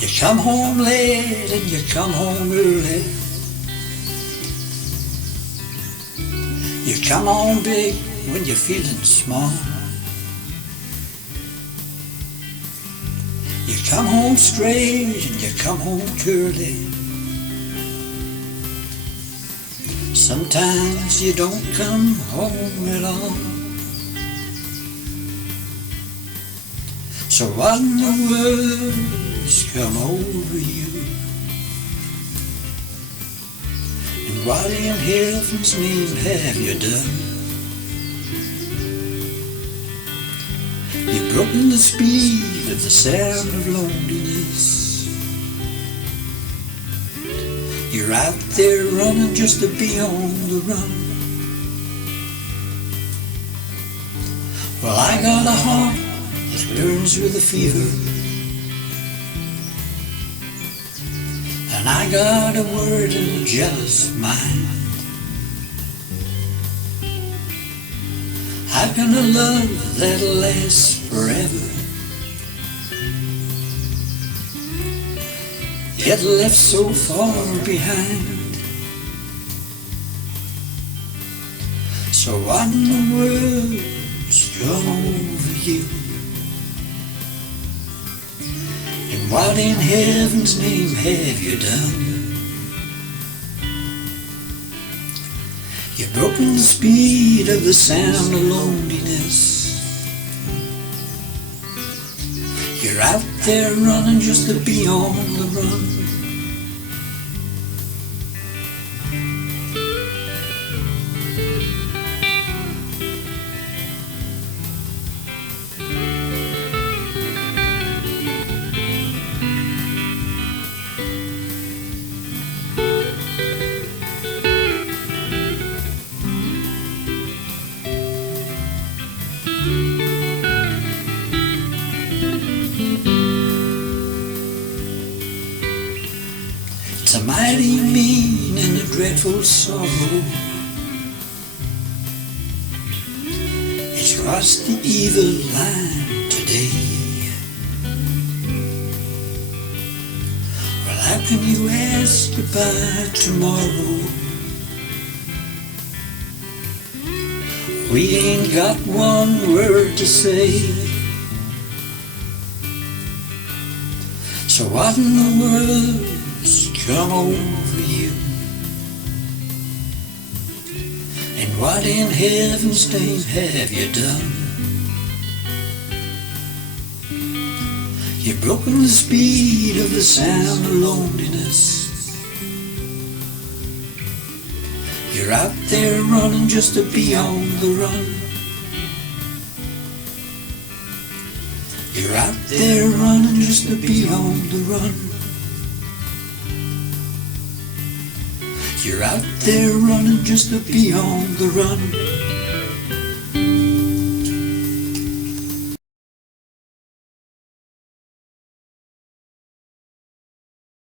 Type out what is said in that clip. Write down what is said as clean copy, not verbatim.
You come home late and you come home early. You come home big when you're feeling small. You come home straight and you come home curly. Sometimes you don't come home at all. So what in the world's come over you? And what in heaven's name have you done? You've broken the speed of the sound of loneliness. You're out there running just to be on the run. Well, I got a heart that burns with a fever, and I got a word in a jealous mind. How can a love that'll last forever get left so far behind? So what in the world's come over you? And what in heaven's name have you done? You've broken the speed of the sound of loneliness. You're out there running just to be on the run. It's a mighty mean and a dreadful sorrow. It's crossed the evil line today. Well, how can you ask about tomorrow? We ain't got one word to say. So what in the world's come over you? And what in heaven's name have you done? You've broken the speed of the sound of loneliness. You're out there running just to be on the run. You're out there running just to be on the run. You're out there running just to be on the run.